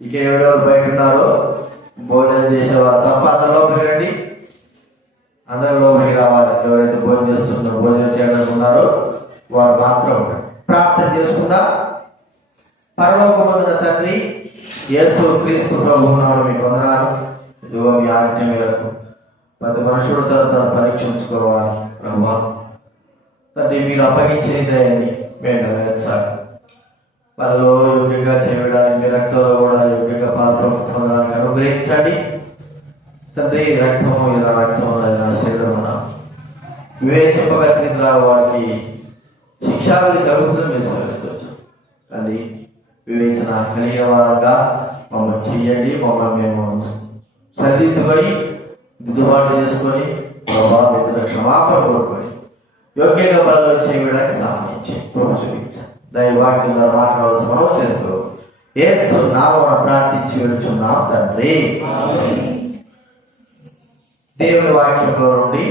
ఇంకెవరెవరు బయట ఉన్నారో భోజనం చేసేవారు తప్ప అందరిలో రండి, అందరిలో రావాలి. ఎవరైతే భోజనం చేస్తున్నారో భోజనం చేయడానికి ఉన్నారో వారు మాత్రం ప్రార్థన చేసుకుందా. పరలోకమందున్న తండ్రి యేసు క్రీస్తు ప్రభువునామమున మీకు వందనాలు. ఇదిగో మీ ఆజ్ఞ మేరకు ప్రతి మనుషుడు తను పరీక్షించుకోవాలి. ప్రభువా తండ్రి మీరు అప్పగించేదాన్ని మేము నెరవేర్చాలి. వాళ్ళలో యోగ్యంగా చేయడానికి మీ రక్తంలో కూడా యోగ్యంగా పాత్ర పొందడానికి అనుగ్రహించండి తండ్రి. రక్తము ఇలా రక్తము ఇలా శరీరమున వివేచింపగలిగిన వారికి శిక్షావిధి కలుగుతుందని మీరు సెలవిస్తూ తండ్రి. వివేచన కలిగిన వారంగా మమ్మల్ని చెయ్యండి. మమ్మల్ని మేము సరిదిద్దుకొని దిద్దుబాటు చేసుకొని ప్రభావిత క్షమాపణ కోరుకొని యోగ్యంగా బలంలో చేయడానికి సహాయం చూపించండి. దైవాక్యంలో మాట్లాడవలసి మనం చేస్తూ యేసు నామమున ప్రార్థించి వెళుచున్నాం తండ్రి. దేవుని వాక్యంలో నుండి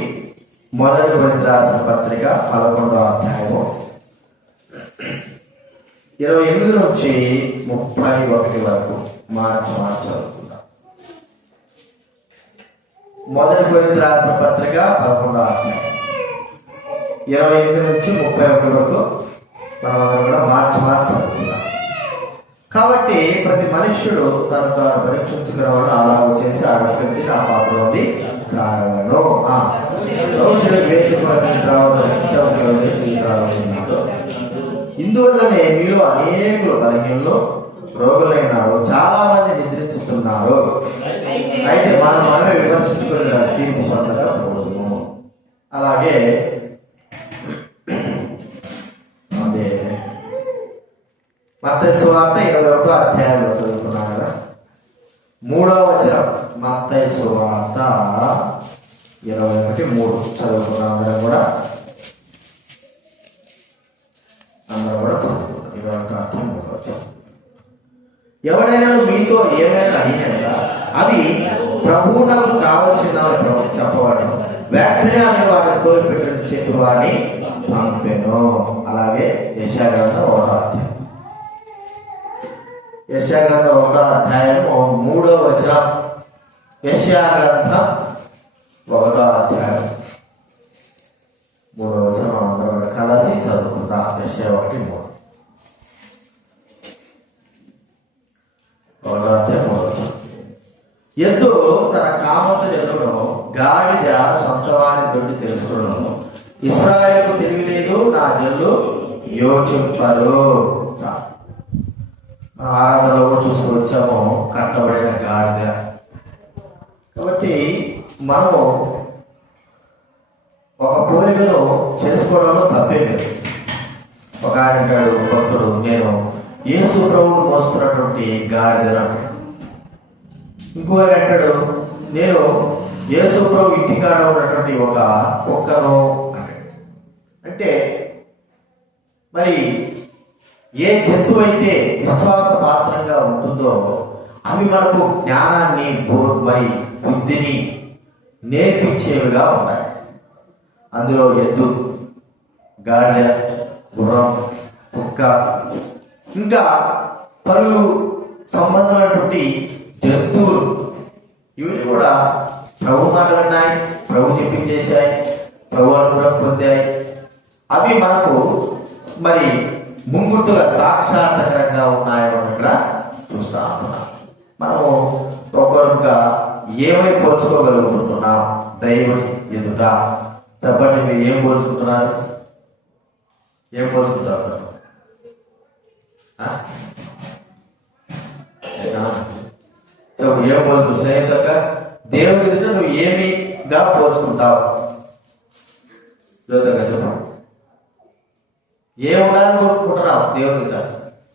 మొదటి కొరింథీయులకు రాసిన పత్రిక 11వ అధ్యాయము 28 నుంచి 31 వరకు మార్చి చదువుకుందాం. మొదటి కొరింథీయులకు రాసిన పత్రిక 11వ అధ్యాయం 28 నుంచి 31 వరకు మనమందరం కూడా మార్చి చదువుకుందాం. కాబట్టి ప్రతి మనుష్యుడు తను తాను పరీక్షించుకునేవాడు అలాగ చేసి ఆ వ్యక్తి నా పాత్ర ఉంది త్రాగలను ఇందువల్లనే మీరు అనేకులు బలహీనలు రోగులైనారు, చాలా మంది నిద్రించుతున్నారు. అయితే మనమే విమర్శించుకునే తీర్పు పొందకపోవడము. అలాగే మత్తయి సువార్త 21వ అధ్యాయంలో చదువుకున్నాం కదా, 3వ వచనం. మత్తయి సువార్త 21:3 చదువుకున్నాం. అందరం కూడా చదువుకున్నాం. 21వ అధ్యాయం 3వ వచనం. ఎవడైనా మీతో ఏమైనా అడిగినా అవి ప్రభువునకు కావలసినవి ప్రభు చెప్పవాడు, వెంటనే అని వాటిని కోరిపెట్టని చెప్పి వాడిని పంపెను. అలాగే యెషయా గ్రంథం 1వ అధ్యాయం 3వ వచనం. యెషయా గ్రంథం 1వ అధ్యాయం 3వ వచనం అందరం కలిసి చదువుకుందాం. యెషయా 1:3. 1వ అధ్యాయం 3వ వచనం. ఎద్దు తన కామతు ఎరుగును, గాడిద సొంతవాని దొడ్డి తెలుసుకున్నాను. ఇశ్రాయేలుకు తెలియలేదు, నా జనులు యోచింపరు. ఆరాధనలో చూస్తూ వచ్చాము కట్టబడిన గాడిద. కాబట్టి మనము ఒక పోలికను చేసుకోవడంలో తప్పేమి. ఒక ఆయన అంటాడు భక్తుడు, నేను యేసు ప్రభువును మోస్తున్నటువంటి గాడిద అంటాడు. ఇంకో ఆయన అంటాడు, నేను యేసు ప్రభు ఇంటికాడ ఉన్నటువంటి ఒక కుక్కను అంటాడు. అంటే మరి ఏ జంతువు అయితే విశ్వాస పాత్రంగా ఉంటుందో అవి మనకు జ్ఞానాన్ని మరి బుద్ధిని నేర్పించేవిగా ఉంటాయి. అందులో ఎద్దు, గాడిద, గుర్రం, కుక్క, ఇంకా పలు సంబంధమైనటువంటి జంతువులు ఇవి కూడా ప్రభు మాటలు ఉన్నాయి, ప్రభు చెప్పించేశాయి, ప్రభు అనుగ్రహం పొందాయి. అవి మనకు మరి ముంగుర్తుగా సాక్షాత్కరంగా ఉన్నాయో మనం ఇక్కడ చూస్తా ఉంటున్నాం. మనము ఒక్కొక్కరుగా ఏమై పోల్చుకోగలుగుతున్నాం దైవుని ఎదుట? చెప్పండి, మీరు ఏం పోల్చుకుంటున్నారు? ఏం పోల్చుకుంటారు? ఏం పోల్చు స్నేహితుక దేవుని ఎదుట నువ్వు ఏమిగా పోల్చుకుంటావు? చెప్పండి, ఏ ఉండాలని కోరుకుంటున్నావు దేవుని ఎదుట?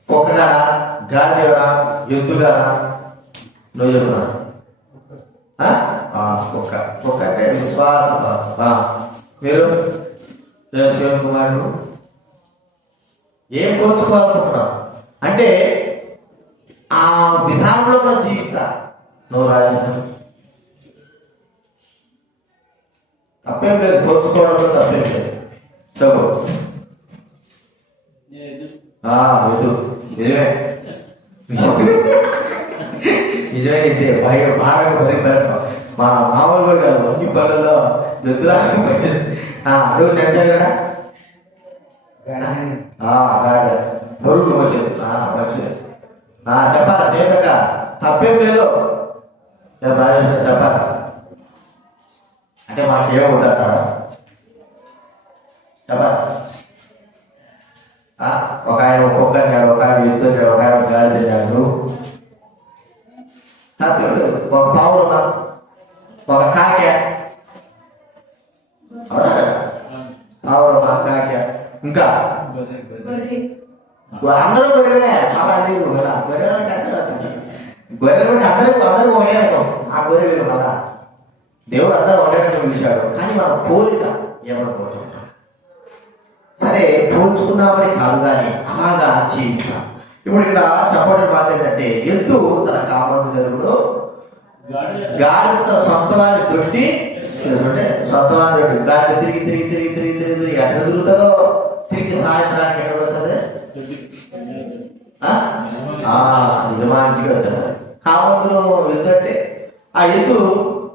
కుక్కగానా, గాడిదగానా, ఎద్దుగానా? నువ్వు చెప్తున్నా కుక్క అంటే విశ్వాసం. మీరు శివన్ కుమారుడు ఏం పోల్చుకోవాలనుకుంటున్నావు? అంటే ఆ విధానంలో మనం జీవించాలి. నువ్వు రాజు తప్పేం లేదు, పోల్చుకోవడంలో తప్పేం లేదు. చెప్పు. నిజమే నిజమే ఇదే బాగా మా మామూలు కాదు, అన్ని పనుల్లో ఎదురా అడుగు చచ్చారా పొరుగు మంచిది మంచిది చెప్పాలా చేతక తప్పేం లేదు. చెప్పాలి అంటే మాకేముందంటారా? చెప్పాలి. ఒక ఆయన ఒక్కొక్కరినాడు, ఒక ఆయన ఎత్తుచాడు, ఒక ఆయన గాడి తిన్నాడు. తప్పేం లేదు. ఒక పావురమా, ఒక కాక్య, పావురమా, కాక్య, ఇంకా అందరూ గొర్రెలే. అలా లేవు కదా, గొర్రెలకి అందరూ ఒకే రకం. ఆ గొర్రె వేరు. మళ్ళా దేవుడు అందరూ ఒకే రకం పిలిచాడు, కానీ మన పోలిక ఎవరు పోల్చుకుంటాం? సరే, పోల్చుకుందామని కాదు, కానీ అలాగా జీవించాం. ఇప్పుడు ఇక్కడ చెప్పడం మాట ఏంటంటే, ఎద్దు తన కామందు జరుగుడు గాడిద తన సొంత వారిని దొట్టి, అంటే సొంత వారిని దొట్టి గాడిద తిరిగి తిరిగి తిరిగి తిరిగి తిరిగి తిరిగి ఎక్కడ తిరుగుతుందో తిరిగి సాయంత్రానికి ఎక్కడ వస్తుంది? యజమానికి వచ్చేస్తాయి. కామందులో ఎద్దు అంటే ఆ ఎద్దు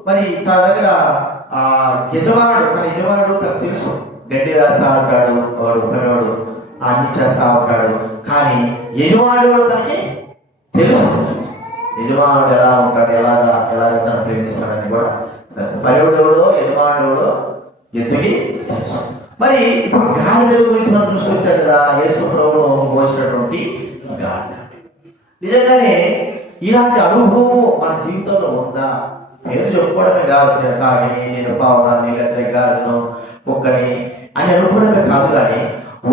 మరి తన దగ్గర తన యజమానుడు తనకు తెలుసు. గడ్డి వేస్తా ఉంటాడు వాడు, పనివాడు అన్ని చేస్తా ఉంటాడు. కానీ యజమానుడు తనకి తెలుసు. యజమానుడు ఎలా ఉంటాడు, ఎలాగ తను ప్రేమిస్తాడని కూడా పనివాడు ఎవడో యజమానుడు ఎద్దుకి తెలుసు. మరి ఇప్పుడు గాడిద గురించి మనం చూసుకొచ్చారు కదా, యేసు ప్రభువు మోసినటువంటి గాడిద. నిజంగానే ఇలాంటి అనుభవము మన జీవితంలో ఉందా? పేరు చెప్పుకోవడమే కాదు, నేను కాగిని, నేను పావురాన్ని, లేకపోతే గాడిదను, కుక్కని అని అనుకోవడమే కాదు, కానీ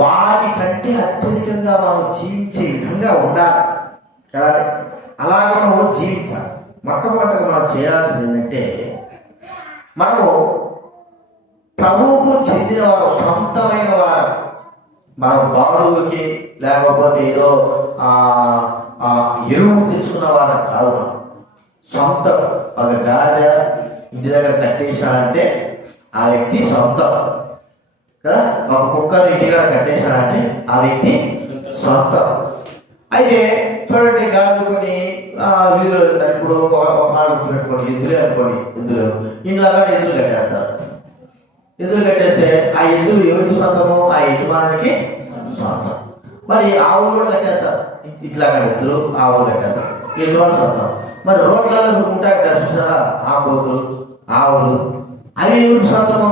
వాటి కంటే అత్యధికంగా మనం జీవించే విధంగా ఉండాలి కదా. అలాగ మనం జీవించాలి. మొట్టమొదటిగా మనం చేయాల్సింది ఏంటంటే, మనము ప్రభువుకు చెందిన వారు, సొంతమైన వారు. మనం బాడుగులకి లేకపోతే ఏదో ఎరువు తెచ్చుకున్న వారు కాదు. మనం సొంతం. ఒక గాడిద ఇంటి దగ్గర కట్టేశాడంటే ఆ వ్యక్తి సొంతం కదా. ఒక కుక్కను ఇంటికాడ కట్టేశాడంటే ఆ వ్యక్తి సొంతం. అయితే చూడండి, గాడిద కొన్ని వీధులు ఇప్పుడు ఒక మాట పెట్టుకోండి, ఎద్దులే అనుకోండి, ఎద్దులు ఇంట్లో ఎద్దులు కట్టేస్తారు. ఎద్దులు కట్టేస్తే ఆ ఎద్దులు ఎవరికి సొంతము? ఆ యజమానునికి సొంతం. మరి ఆవులు కూడా కట్టేస్తారు. ఇట్లా ఎద్దులు ఆవులు కట్టేస్తారు, యజమాను సొంతం. మరి రోడ్లలో ఉంటాయి కదా, చూసారా, ఆవులు ఆవులు, అవి ఎవరికి సొంతము?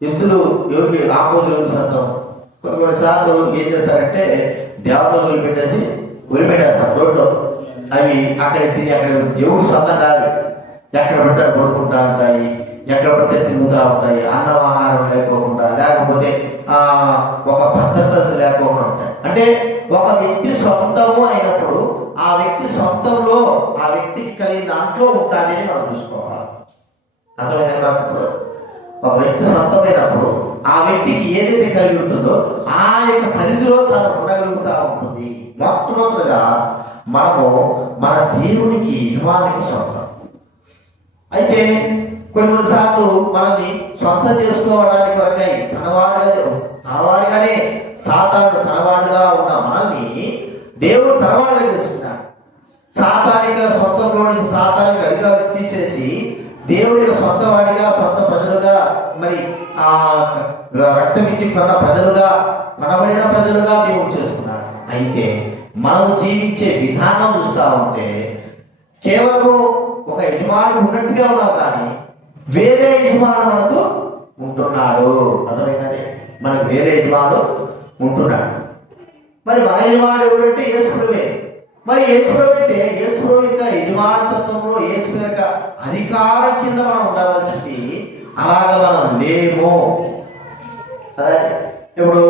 ఎద్దులు ఎవరికి, ఆవులు ఎవరికి సొంతం? కొన్నిసార్లు ఏం చేస్తారంటే దేవతలు వదిలిపెట్టేస్తారు రోడ్లో. అవి అక్కడ తిని అక్కడ దేవుడు సొంతం కాదు. ఎక్కడ పడితే పడుకుంటా ఉంటాయి, ఎక్కడ పడితే తిరుగుతూ ఉంటాయి, అన్నం ఆహారం లేకోకుండా, లేకపోతే ఒక భద్రత లేకోకుండా ఉంటాయి. అంటే ఒక వ్యక్తి సొంతము అయినప్పుడు ఆ వ్యక్తి సొంతంలో ఆ వ్యక్తికి కలిగిన దాంట్లో ఉంటుంది అని మనం చూసుకోవాలి. అర్థమైనా? ఒక వ్యక్తి సొంతమైనప్పుడు ఆ వ్యక్తికి ఏదైతే కలిగి ఉంటుందో ఆ యొక్క పరిధిలో తను ఉండగలుగుతూ ఉంటుంది. మొట్టమొదటిగా మనము మన దేవునికి, యజమానికి సొంతం. అయితే కొన్నిసార్లు మనల్ని సొంతం చేసుకోవడానికి కొరకై తనవాడిగానే సాతానుడు తనవాడుగా ఉన్న మనల్ని దేవుడు తనవాడుగా చేసుకున్నాడు. సాతానిక సొంతంలో నుంచి సాతానిక అధికారులు తీసేసి దేవుడిగా సొంత వాడిగా, సొంత ప్రజలుగా మరి ఆ రక్తం ఇచ్చి కొనబడిన ప్రజలుగా దేవుడు చేసుకున్నాడు. అయితే మనం జీవించే విధానం చూస్తా ఉంటే కేవలం ఒక యజమాని ఉన్నట్టుగా ఉన్నావు, కానీ వేరే యజమాను మనకు ఉంటున్నాడు. అర్థమైందండి? మనకు వేరే యజమాను ఉంటున్నాడు. మరి మన యజమానుడు ఎవరంటే యేసుప్రభువే. మరి యేసుప్రభు అయితే యేసుప్రభు యొక్క యజమానతత్వంలో యేసు యొక్క అధికారం కింద మనం ఉండవలసింది. అలాగ మనం లేము. అదే ఇప్పుడు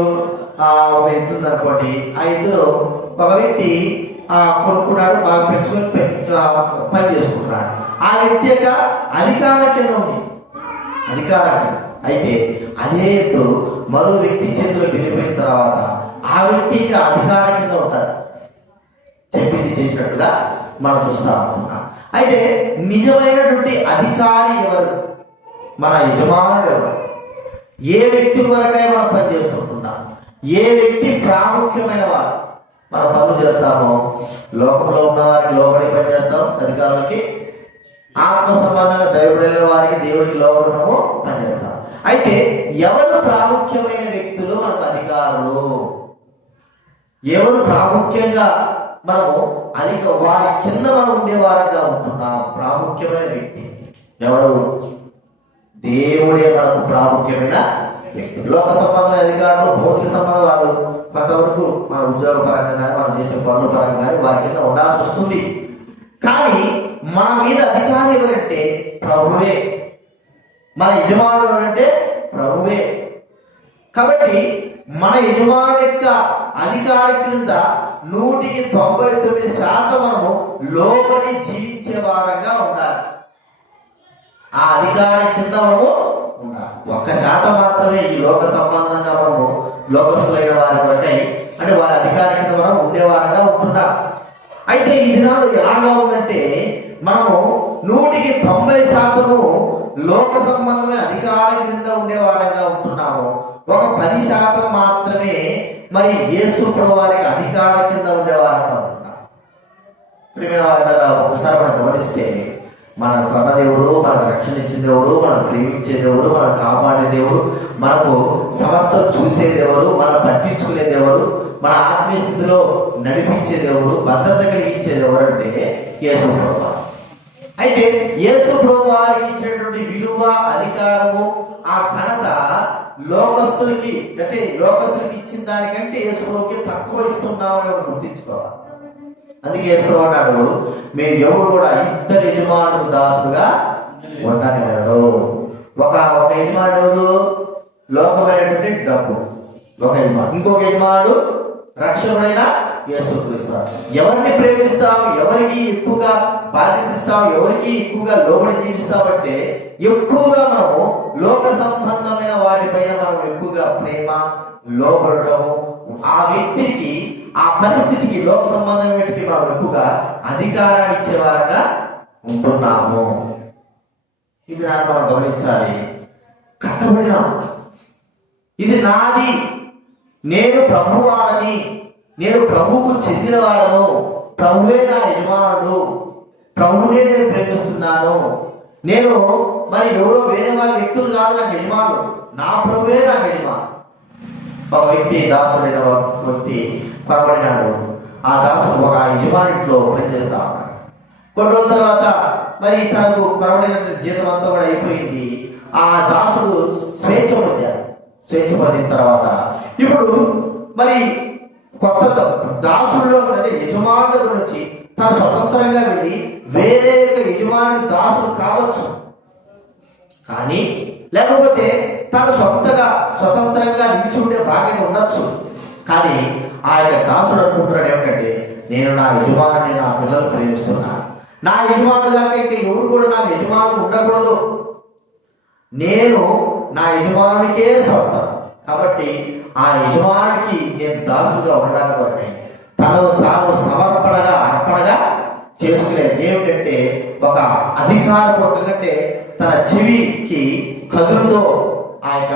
ఒక ఎద్దు ఉందనుకోండి, ఆ ఎద్దులో ఒక వ్యక్తి కొనుక్కున్నాడు, బాగా పెంచుకొని పని చేసుకుంటున్నాడు. ఆ వ్యక్తి యొక్క అధికారం కింద ఉంది, అధికారం కింద. అయితే అదే ఎద్దు మరో వ్యక్తి చేతిలో వెళ్ళిపోయిన తర్వాత ఆ వ్యక్తికి అధికారం కింద ఉంటారు, చెప్పింది చేసినట్టుగా మనం చూస్తా ఉంటున్నాం. అయితే నిజమైనటువంటి అధికారి ఎవరు? మన యజమానుడు ఎవరు? ఏ వ్యక్తి కొరకై మనం పని చేసుకుంటున్నాం? ఏ వ్యక్తి ప్రాముఖ్యమైన వారు? మనం పనులు చేస్తాము, లోకంలో ఉన్న వారికి లోబడి పని చేస్తాం, అధికారులకి ఆత్మ సంబంధంగా దైవుడైన వారికి దేవుడికి లోబడము పని చేస్తాం. అయితే ఎవరు ప్రాముఖ్యమైన వ్యక్తులు మనకు అధికారులు? ఎవరు ప్రాముఖ్యంగా మనము వారి కింద మనం ఉండేవారంగా ఉంటున్నాం? ప్రాముఖ్యమైన వ్యక్తి ఎవరు? దేవుడే మనకు ప్రాముఖ్యమైన వ్యక్తి. లోక సంబంధమైన అధికారులు, భౌతిక సంబంధం వారు కొంతవరకు మన ఉద్యోగ పరంగా కానీ మనం చేసే పనుల పరంగా కానీ వారి కింద ఉండాల్సి వస్తుంది. కానీ మన మీద అధికారి ఎవరంటే ప్రభువే. మన యజమానుడు ఎవరంటే ప్రభువే. కాబట్టి మన యజమాని యొక్క అధికారి క్రింద 99% మనము లోబడి జీవించే వారంగా ఉండాలి. ఆ అధికారి కింద మనము ఉండాలి. 1% మాత్రమే ఈ లోక సంబంధంగా మనము లోకస్తులైన వారి కొరకై అంటే వారి అధికారి కింద మనం ఉండేవారంగా ఉంటున్నాం. అయితే ఈ దినాలు ఎలాగా ఉందంటే మనము 100% లోక సంబంధమైన అధికారి కింద ఉండేవారంగా ఉంటున్నాము. ఒక 10% మాత్రమే మరి యేసు ప్రభువారికి అధికారం కింద ఉండేవారంగా ఉంటున్నాం. ప్రియమైన వారందరూ ఒకసారి మనం గమనిస్తే మన కొన్న దేవుడు, మనకు రక్షణ ఇచ్చిన దేవుడు, మనం ప్రేమించే దేవుడు, మనం కాపాడే దేవుడు, మనకు సమస్తం చూసే దేవుడు, మనం పట్టించుకునే దేవుడు, మన ఆత్మీయ స్థితిలో నడిపించే దేవుడు, భద్రత కలిగించే దేవుడు అంటే యేసు ప్రభువు. అయితే యేసు ప్రభువారికి ఇచ్చినటువంటి విలువ, అధికారము, ఆ ఘనత లోకస్తులకి అంటే లోకస్తులకి ఇచ్చిన దానికంటే యేసు ప్రభువుకి తక్కువ ఇస్తున్నామని మనం గుర్తించుకోవాలి. అందుకే యేసు ప్రభువు అన్నాడు, మీరు ఎవరు కూడా ఇద్దరు యజమానులకు దాసుడుగా ఉండగలరు. ఒక యజమానుడు లోకమైనటువంటి డబ్బు ఒక యజమానుడు, ఇంకొక యజమానుడు రక్షకుడైన యేసుక్రీస్తు. ఎవరిని ప్రేమిస్తావు, ఎవరికి ఎక్కువగా బాధ్యత ఇస్తావు, ఎవరికి ఎక్కువగా లోబడి జీవిస్తావంటే ఎక్కువగా మనము లోక సంబంధమైన వాటిపైన మనం ఎక్కువగా ప్రేమ, లోబడము, ఆ వ్యక్తికి, ఆ పరిస్థితికి, లోక సంబంధమైన వీటికి మనం ఎక్కువగా అధికారాన్ని ఇచ్చేవారుగా ఉంటున్నాము. ఇది నాకు మనం గమనించాలి. కట్టబడినా ఇది నాది, నేను ప్రభువాడని, నేను ప్రభువుకు చెందినవాడను, ప్రభువే నా యజమానుడు, ప్రభువునే నేను ప్రేమిస్తున్నాను, నేను మరి ఎవరో వేరే వారి వ్యక్తులు కాదు నాకు యజమానుడు, నా ప్రభువే నాకు యజమానుడు. ఒక వ్యక్తి దాసుడైన వ్యక్తి కొనబడినాడు. ఆ దాసుడు ఒక యజమానిలో పనిచేస్తా ఉన్నాడు. కొన్ని రోజుల తర్వాత మరి తనకు కొనబడిన జీతం అంతా కూడా అయిపోయింది. ఆ దాసుడు స్వేచ్ఛ పొందాడు. స్వేచ్ఛ పొందిన తర్వాత ఇప్పుడు మరి కొత్త దాసుల్లో అంటే యజమానుల నుంచి తను స్వతంత్రంగా వెళ్ళి వేరే యజమాని దాసుడు కావచ్చు, కానీ లేకపోతే తను స్వతంత్రంగా నిలిచి ఉండే బాధ్యత ఉండొచ్చు. కానీ ఆ యొక్క దాసుడు అనుకుంటున్నాడు ఏమిటంటే, నేను నా యజమానిని, నా పిల్లలు ప్రేమిస్తున్నాను, నా యజమాను దాకా ఇంకా ఎవరు కూడా నా యజమానులు ఉండకూడదు, నేను నా యజమానునికే సొంతం, కాబట్టి ఆ యజమానికి నేను దాసుగా ఉండడానికి కొరకై తాను సమర్పణగా అర్పణగా చేసుకునేది ఏమిటంటే ఒక అధికారపూర్వకంటే తన చెవికి కదురుతో ఆ యొక్క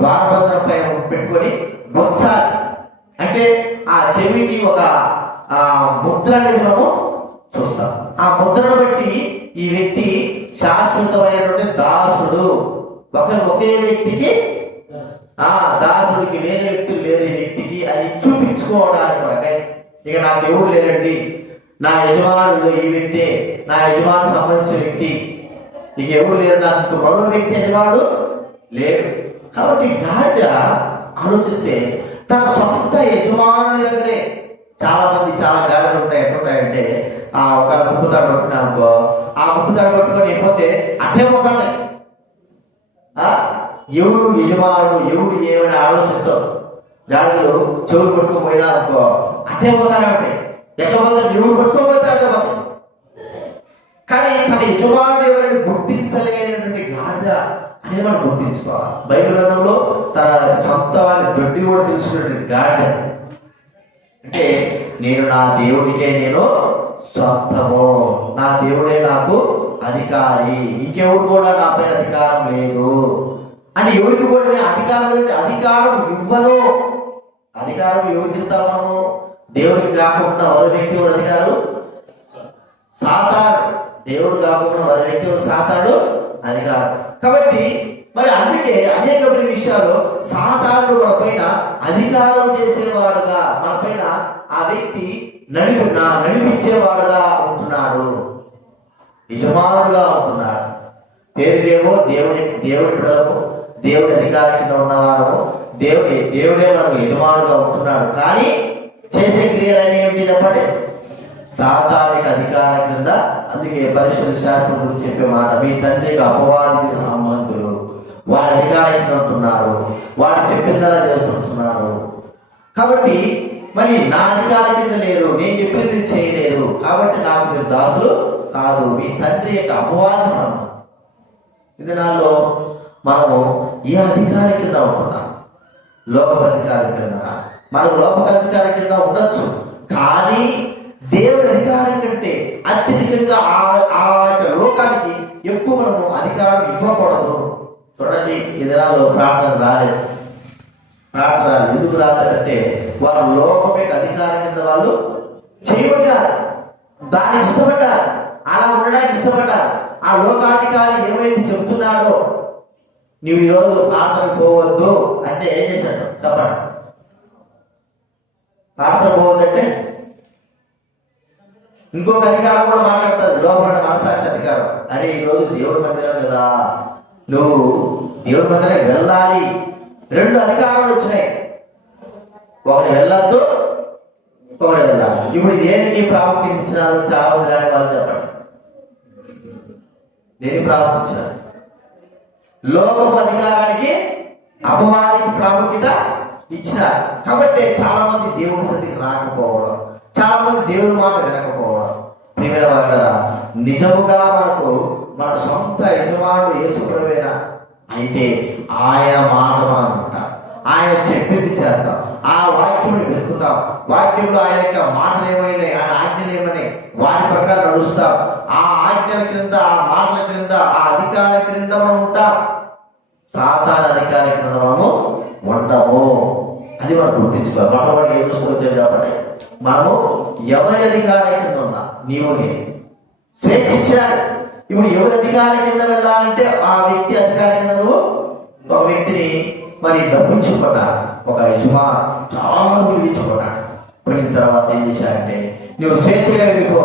ద్వారబంధం పైన పెట్టుకొని గుచ్చాలి. అంటే ఆ చెవికి ఒక ముద్ర అనేది మనము చూస్తాం. ఆ ముద్రను బట్టి ఈ వ్యక్తి శాశ్వతమైనటువంటి దాసుడు, ఒకే వ్యక్తికి దాసుడికి, వేరే వ్యక్తులు లేని వ్యక్తికి అని చూపించుకోవడానికి కొరకై, ఇక నాకు ఎవరు లేరండి, నా యజమానుడు ఈ వ్యక్తి, నా యజమాను సంబంధించిన వ్యక్తి, ఇక ఎవరు లేరు, నాకు మరో వ్యక్తి యజమానుడు లేడు. కాబట్టి గాడిద ఆలోచిస్తే తన సొంత యజమాని దగ్గరే, చాలా గాడిదలు ఉంటాయి. ఎట్లుంటాయంటే ఒక ముక్కుతాడు పట్టుకున్నా అనుకో, ఆ ముక్కుతాడు పట్టుకొని అయిపోతే అట్టే పోతాడు. ఎవరు యజమానుడు, ఎవరు ఏమైనా ఆలోచించవు. గాడిదలు చెవులు పట్టుకోపోయినా అనుకో అట్టే పోతానంటే ఎట్లా పోతాడు, ఎవరు పట్టుకోపోతే అట్టే పోతాడు. కానీ తన యజమానుడు ఎవరైనా గుర్తించలేనటువంటి గాడిద అనేది మనం గుర్తించుకోవాలి. బైబిల్ గ్రంథంలో తన సొంత వారి దొడ్డి కూడా తెలుసుకున్నటువంటి గాడిద అంటే, నేను నా దేవుడికే నేను సొంతము, నా దేవుడే నాకు అధికారి, ఇంకెవరు కూడా నా పైన అధికారం లేదు అని ఎవరికి కూడా నేను అధికారం ఇవ్వను. అధికారం ఎవరికి ఇస్తాము మనము? దేవుడికి కాకుండా మరో వ్యక్తి కూడా అధికారం సాతాడు, దేవుడు కాకుండా మరో వ్యక్తి కూడా సాతాడు అధికారం. కాబట్టి మరి అందుకే అనేక విషయాలు సాతానుడు మన పైన అధికారం చేసేవాడుగా, మన పైన ఆ వ్యక్తి నడిపించేవాడుగా ఉంటున్నాడు, యజమానుడుగా ఉంటున్నాడు. పేరుకేమో దేవుడి పిల్లలకు, దేవుడి అధికారం కింద ఉన్నవారు, దేవుడే మనకు యజమానుడుగా ఉంటున్నాడు. కానీ చేసే క్రియలన్నీ ఏమిటి చెప్పండి? సాతానిక అధికారం కింద. అందుకే పరిశుద్ధ శాస్త్రం గురించి చెప్పే మాట, మీ తండ్రికి అపవాదికి సంబంధులు, వాడి అధికారం కింద ఉంటున్నారు, వాడు చెప్పిందలా చేస్తుంటున్నారు. కాబట్టి మరి నా అధికారం కింద లేరు, నేను చెప్పింది చేయలేదు, కాబట్టి నాకు మీరు దాసులు కాదు, మీ తండ్రి యొక్క అపవాది సంబంధం. ఇది నాలో మనము ఏ అధికారం కింద ఉంటున్నాం? లోకధికారం కింద. మనకు లోకధికారం కింద ఉండొచ్చు, కానీ దేవుడి అధికారం కంటే అత్యధికంగా ఆ లోకానికి ఎక్కువ మనము అధికారం ఇవ్వకూడదు. చూడండి, ఈ దినాల్లో ప్రార్థన రాలేదు. ఎందుకు రాలేదంటే వారు లోకం యొక్క అధికారం కింద వాళ్ళు చేయబడ్డారు, దానికి ఇష్టపడ్డారు, అలా ఉండడానికి ఇష్టపడ్డారు. ఆ లోకాధికారి ఏమైతే చెప్తున్నాడో, నువ్వు ఈరోజు ప్రార్థన పోవద్దు అంటే ఏం చేశాడు చెప్పండి? ప్రార్థన పోవద్దంటే ఇంకొక అధికారం కూడా మాట్లాడుతుంది, లోపల మనసాక్షి అధికారం. అరే ఈరోజు దేవుడి మందిరం కదా, నువ్వు దేవుడి మందిరం వెళ్ళాలి. రెండు అధికారాలు వచ్చినాయి, ఒకటి వెళ్ళొద్దు, ఒకటి వెళ్ళాలి. ఇప్పుడు దేనికి ప్రాముఖ్యత ఇచ్చినారు? చాలా మంది లాంటి వాళ్ళు చెప్పండి, దేనికి ప్రాముఖ్యత ఇచ్చినారు? లోకపు అధికారానికి, అపవాదికి ప్రాముఖ్యత ఇచ్చినారు. కాబట్టి చాలా మంది దేవుడి సన్నిధికి రాకపోవడం, చాలా మంది దేవుడి మాట వినకపోవడం. ప్రియమైన వారులారా, నిజముగా మనకు మన సొంత యజమానుడు యేసు ప్రభువేనా అయితే ఆయన మాట మనం వింటాం, ఆయన చెప్పింది చేస్తాం, ఆ వాక్యముని వెతుకుతాం, వాక్యంలో ఆయన యొక్క మాటలు ఏమైనాయి, ఆయన ఆజ్ఞలు ఏమైనాయి, వాటి ప్రకారం నడుస్తాం. ఆ ఆజ్ఞల క్రింద, ఆ మాటల క్రింద, ఆ అధికారం క్రింద మనం ఉంటాం. సాతాను అధికారం క్రింద మనము ఉండము. అది మనం గుర్తించుకోవాలి. మొట్టమొదటి ఏం వచ్చేది కాబట్టి మనము ఎవరి అధికారం కింద ఉన్నా, నీవు నేను స్వేచ్ఛ ఇచ్చాడు. ఇప్పుడు ఎవరి అధికారం కింద వెళ్ళాలంటే ఆ వ్యక్తి అధికారం కింద నువ్వు ఒక వ్యక్తిని మరి డబ్బించుకున్నాడు, ఒక యజమాని చాలా విలువించుకున్నాడు. కొనిన తర్వాత ఏం చేశాడంటే, నువ్వు స్వేచ్ఛగా వెళ్ళిపో,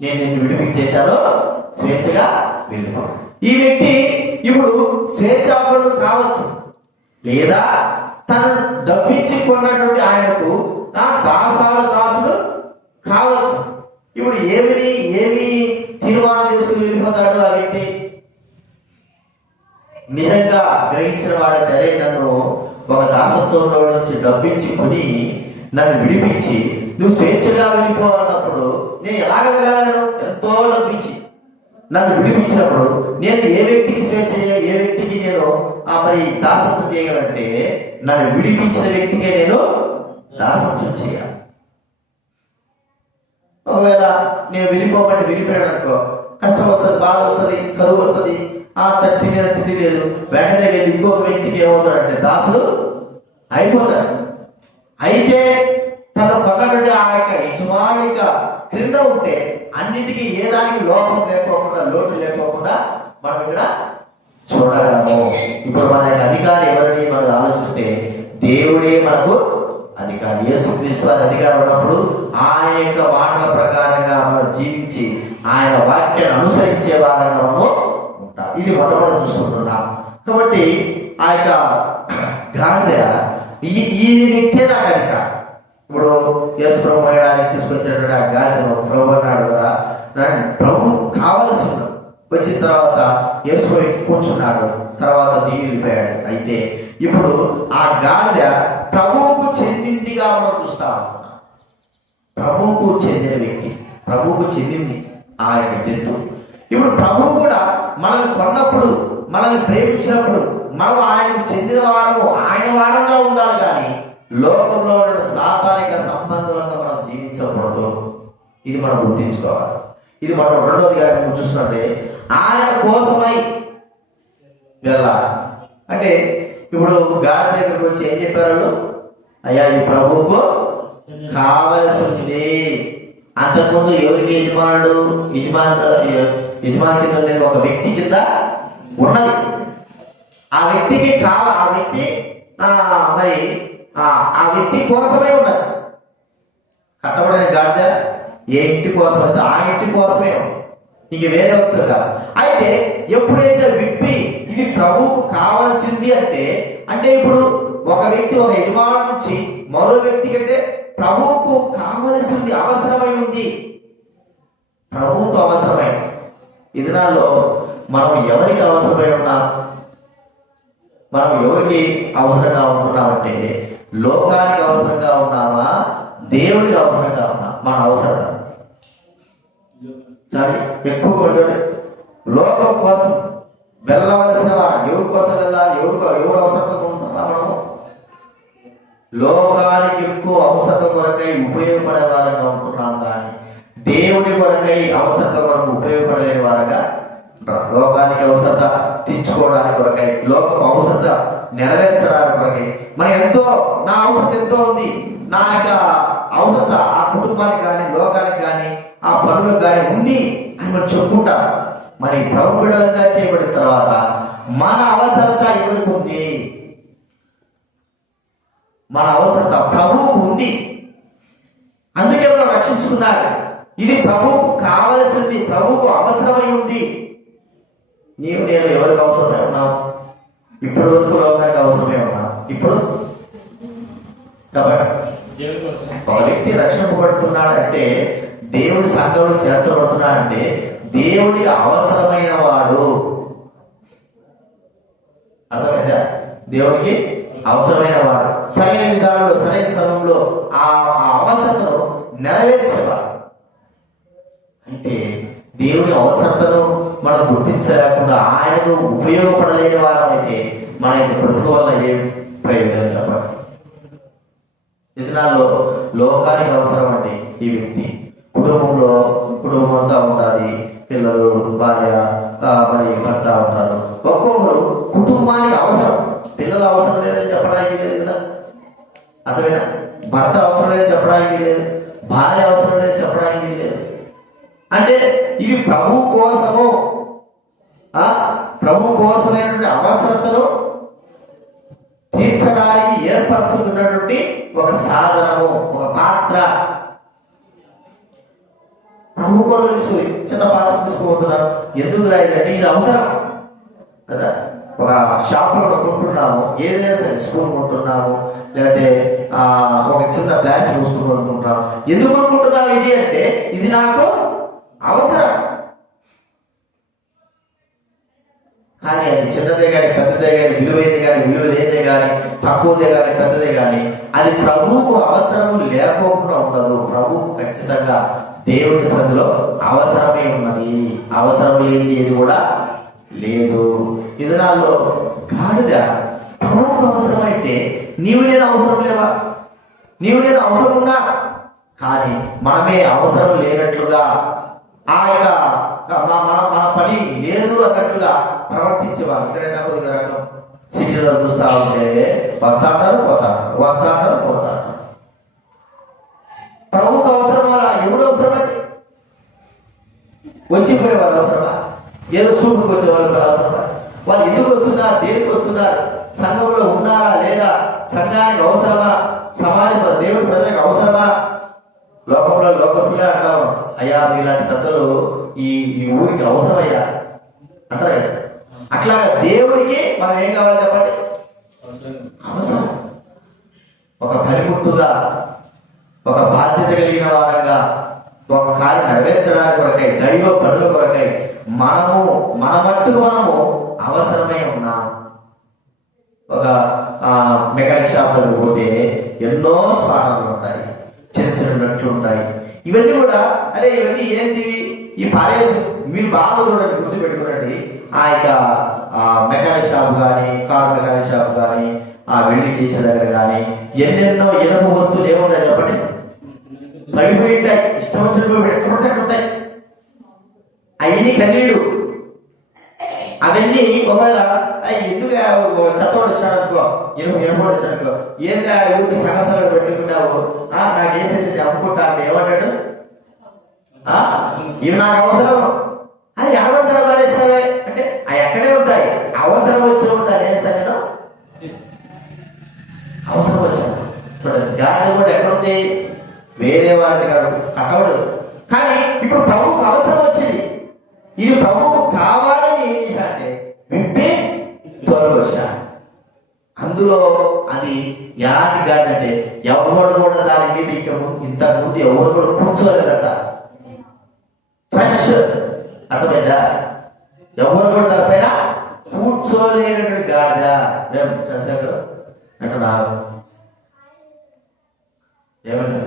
నేను నిన్ను విడిపించేశాను, స్వేచ్ఛగా వెళ్ళిపో. ఈ వ్యక్తి ఇప్పుడు స్వేచ్ఛాపరుడు కావచ్చు, లేదా తను డబ్బించి కొన్నటువంటి ఆయనకు నా దాసుడు కావచ్చు. ఇప్పుడు ఏమి తీర్మానం చేసుకుని వెళ్ళిపోతాడు ఆ వ్యక్తి? నిజంగా గ్రహించిన వాడైతే, అరే నన్ను ఒక దాసత్వంలో నుంచి డబ్బించి కొని నన్ను విడిపించి నువ్వు స్వేచ్ఛగా వెళ్ళిపోవాలన్నప్పుడు నేను ఎలాగ వెళ్ళాలను? ఎంతో డబ్బించి నన్ను విడిపించినప్పుడు నేను ఏ వ్యక్తికి స్వేచ్ఛ, ఏ వ్యక్తికి నేను మరి దాసత్వం చేయగలంటే నన్ను విడిపించిన వ్యక్తికే నేను దాసత్వం చేయాలి. ఒకవేళ నేను వెళ్ళిపోమంటే వెళ్ళిపోయాడు అనుకో, కష్టం వస్తుంది, బాధ వస్తుంది, కరువు వస్తుంది, ఆ తిండి మీద తిండి లేదు, వెంటనే వెళ్ళి ఇంకొక వ్యక్తికి ఏమవుతాడంటే దాసుడు అయిపోతాడు. అయితే తను పక్కన ఆ యొక్క యజమాని యొక్క క్రింద ఉంటే అన్నిటికీ ఏ దానికి లోపం లేకోకుండా, లోటు లేకోకుండా మనం ఇక్కడ చూడగలము. ఇప్పుడు మన యొక్క అధికారి ఎవరిని మనం ఆలోచిస్తే దేవుడే మనకు అధికారి. యేసుక్రీస్తు వారి అధికారం ఉన్నప్పుడు ఆయన యొక్క మాటల ప్రకారంగా మనం జీవించి ఆయన వాక్యాన్ని అనుసరించే వారంగా మనం ఉంటాం. ఇది మొట్టమొదటి చూస్తుంటున్నాం. కాబట్టి ఆ యొక్క గాడిద ఈ వ్యక్తే నాకు అధికారం. ఇప్పుడు యేసు ప్రభు వేయడానికి తీసుకొచ్చినటువంటి ఆ గాడిదను ప్రభు అన్నాడు కదా, ప్రభు కావలసింది వచ్చిన తర్వాత యేసు ఎక్కి కూర్చున్నాడు, తర్వాత దిగి వెళ్ళిపోయాడు. అయితే ఇప్పుడు ఆ గాడిద ప్రభువుకు చెందిందిగా మనం చూస్తా ఉన్నాం. ప్రభువుకు చెందిన వ్యక్తి, ప్రభువుకు చెందింది ఆ యొక్క జంతువు. ఇప్పుడు ప్రభువు కూడా మనల్ని కొన్నప్పుడు, మనల్ని ప్రేమించినప్పుడు మనం ఆయనకు చెందిన వారము, ఆయన వారంగా ఉండాలి. కానీ లోకంలో ఉన్న సాతానిక సంబంధంగా మనం జీవించకూడదు. ఇది మనం గుర్తించుకోవాలి. ఇది మనం రెండవదిగా చూస్తున్నట్టే ఆయన కోసమై వెళ్ళాలి. అంటే ఇప్పుడు గాడి దగ్గరికి వచ్చి ఏం చెప్పారు? అయ్యా ఈ ప్రభువుకు కావలసి ఉంది. అంతకుముందు ఎవరికి యజమానుడు, యజమాని కింద ఉండేది ఒక వ్యక్తి కింద ఉన్నది. ఆ వ్యక్తికి ఆ వ్యక్తి మరి ఆ వ్యక్తి కోసమే ఉన్నది. కట్టబడిన గాడిద ఏ ఇంటి కోసం అయితే ఆ ఇంటి కోసమే, ఇంక వేరే వ్యక్తులు కాదు. అయితే ఎప్పుడైతే విప్పి ఇది ప్రభువుకు కావాల్సింది అంటే ఇప్పుడు ఒక వ్యక్తి, ఒక యజమాని నుంచి మరో వ్యక్తి కంటే ప్రభువుకు కావలసింది, అవసరమై ఉంది. ప్రభువుకు అవసరమై ఈ దినాల్లో మనం ఎవరికి అవసరమై ఉన్నాం? మనం ఎవరికి అవసరంగా ఉంటున్నామంటే లోకానికి అవసరంగా ఉన్నామా, దేవుడికి అవసరంగా ఉన్నా? మన అవసరం ఎక్కువ లోకం కోసం వెళ్ళవలసిన వారు ఎవరి కోసం వెళ్ళాలి? ఎవరు అవసరంగా ఉంటున్నా? మనము లోకానికి ఎక్కువ అవసరత కొరకై ఉపయోగపడే వారంగా ఉంటున్నాం. కానీ దేవుడి కొరకై అవసరత కొరకు ఉపయోగపడలేని వారంగా, లోకానికి అవసరత తీర్చుకోవడానికి కొరకై, లోకం అవసరత నెరవేర్చడానికి కొరకై మనం ఎంతో, నా అవసరత ఎంతో ఉంది, నా యొక్క అవసరత ఆ కుటుంబానికి కానీ, లోకానికి కానీ, ఆ పనులకు కానీ ఉంది అని మనం చెప్పుకుంటా. మరి ప్రభు బిడ్డలుగా చేయబడిన తర్వాత మన అవసరత ఎవరికి ఉంది? మన అవసరత ప్రభువుకు ఉంది. అందుకే మనం రక్షించుకున్నాడు. ఇది ప్రభువుకు కావలసింది, ప్రభువుకు అవసరమై ఉంది. నీవు నేను ఎవరికి అవసరమై ఉన్నావు? ఇప్పుడు వరకు లోకానికి అవసరమై ఉన్నావు. ఇప్పుడు కాబట్టి ఒక వ్యక్తి రక్షింపబడుతున్నాడంటే, దేవుడి సంఘంలో చేర్చబడుతున్నాడంటే దేవుడికి అవసరమైన వాడు. అర్థమైందా? దేవుడికి అవసరమైన వాడు, సరైన విధానంలో సరైన సమయంలో ఆ అవసరతను నెరవేర్చేవాడు. అయితే దేవుడి అవసరతను మనం గుర్తించలేకుండా ఆయనకు ఉపయోగపడలేని వారమైతే మన యొక్క బ్రతుకు వల్ల ఏం ప్రయోజనం? చెప్పండి. ఈ దినాల్లో లోకానికి అవసరం అంటే ఈ వ్యక్తి, కుటుంబం అంతా ఉంటుంది, పిల్లలు, భార్య, మరి భర్త ఉంటారు. ఒక్కొక్కరు కుటుంబానికి అవసరం. పిల్లలు అవసరం లేదని చెప్పడానికి లేదు కదా, అర్థమైనా? భర్త అవసరం లేదని చెప్పడానికి లేదు, భార్య అవసరం లేదని చెప్పడానికి లేదు. అంటే ఇది ప్రభు కోసము, ప్రభు కోసమైనటువంటి అవసరతను తీర్చడానికి ఏర్పరచుకున్నటువంటి ఒక సాధనము, ఒక పాత్ర. ప్రభు కూడా తెలుసు, చిన్న పాత్ర తీసుకుపోతున్నారు. ఎందుకు రాయిదంటే ఇది అవసరం కదా. ఒక షాప్లో కొంటున్నాము, ఏదైనా సరే స్పూన్ కొంటున్నాము, లేకపోతే ఒక చిన్న ప్లాస్టిక్ వస్తువు కొనుక్కుంటున్నాము. ఎందుకు కొనుక్కుంటున్నాము ఇది అంటే ఇది నాకు అవసరం. కానీ అది చిన్నదే కానీ, పెద్దదే కానీ, విలువైంది కానీ, విలువ లేదే కానీ, తక్కువదే కానీ, పెద్దదే కానీ, అది ప్రభువుకు అవసరం లేకోకుండా ఉండదు. ప్రభువుకు ఖచ్చితంగా దేవుడి సన్నిధిలో అవసరమై ఉన్నది. అవసరం లేని ఏది కూడా లేదు. ఈ దినాల్లో గాడిద ప్రభువుకు అవసరమైతే నీవు నేను అవసరం లేవా? నీవు నేను అవసరం ఉన్నా కానీ మనమే అవసరం లేనట్లుగా, ఆ యొక్క మన పని లేదు అన్నట్లుగా ప్రవర్తించేవాళ్ళు. ఎక్కడైనా కొద్దిగా రకం సిటీలో చూస్తూ ఉంటే వస్తా అంటారు, పోతా అంటారు, వస్తా అంటారు, పోతా అంటారు. ప్రభువుకు అవసరమా? ఎవరు అవసరమండి? వచ్చిపోయే వాళ్ళు అవసరమా? ఏదో చూపుకు వచ్చే వాళ్ళు అవసరమా? వాళ్ళు ఎందుకు వస్తున్నారు, దేనికి వస్తున్నారు, సంఘంలో ఉన్నారా లేదా, సంఘానికి అవసరమా, సమాజంలో దేవుడి ప్రజలకు అవసరమా. లోకంలో లోకస్తులే అంటాము, అయ్యా మీలాంటి పెద్దలు ఈ ఈ ఊరికి అవసరమయ్యా అంటారు కదా. అట్లా దేవుడికి మనం ఏం కావాలి చెప్పండి, అవసరం. ఒక పనిముట్టుగా, ఒక బాధ్యత కలిగిన వారంగా, ఒక కార్యం నెరవేర్చడానికి కొరకై, దైవ పనుల కొరకై మన మట్టుకు మనము అవసరమై ఉన్నాం. ఒక మెకానిక్ షాప్ దగ్గర పోతే ఎన్నో స్పానాలు ఉంటాయి, చిన్న చిన్న నట్లు ఉంటాయి. ఇవన్నీ కూడా అరే ఇవన్నీ ఏంటి, ఈ పారేజ్ మీరు బాగా చూడండి, గుర్తుపెట్టుకోండి. ఆ యొక్క మెకానిక్ షాప్ కానీ, కార్ మెకానిక్ షాప్ కానీ, ఆ వెల్డింగ్ చేసే దగ్గర కానీ ఎన్నెన్నో ఇనుప వస్తువులు ఏముంటాయి చెప్పండి, పడిపోయి ఉంటాయి, ఇష్టం వచ్చినప్పుడు ఎక్కడ ఉంటాయి. అవన్నీ కలీడు. అవన్నీ ఒకవేళ ఎందుకు చత్తోడు వచ్చాడు అనుకో, ఇనుపడు వచ్చాడు అనుకో, ఏందా ఊరికి సంవత్సరాలు పెట్టుకున్నావు, నాకు వేసేసి అమ్ముకుంటా అంటే ఏమంటాడు, ఇవి నాకు అవసరం, అది ఎవరంటాడు పారేసావే అంటే అవి ఎక్కడే ఉంటాయి, అవసరం వచ్చి ఉంటాయి. ఏం నేను అవసరం వచ్చాను చూడండి. గాడి కూడా ఎక్కడుంది, వేరే వాడిని కాదు కట్టవడు. కానీ ఇప్పుడు ప్రభువుకు అవసరం వచ్చింది, ఇది ప్రభువుకు కావాలని ఏం చేశాడంటే విప్పి తోలుకొచ్చా. అందులో అది ఎలాంటి గాడి అంటే ఎవరు కూడా దాని మీద ఇంతకు ముందు ఎవరు కూడా కూర్చోలేదట. ఫ్రెష్ అర్థమైందా, ఎవరు కూడా దానిపైన కూర్చోలేనటువంటి గాడిద. మేము చంద్రశేఖర్ అంటున్నా ఏమన్నా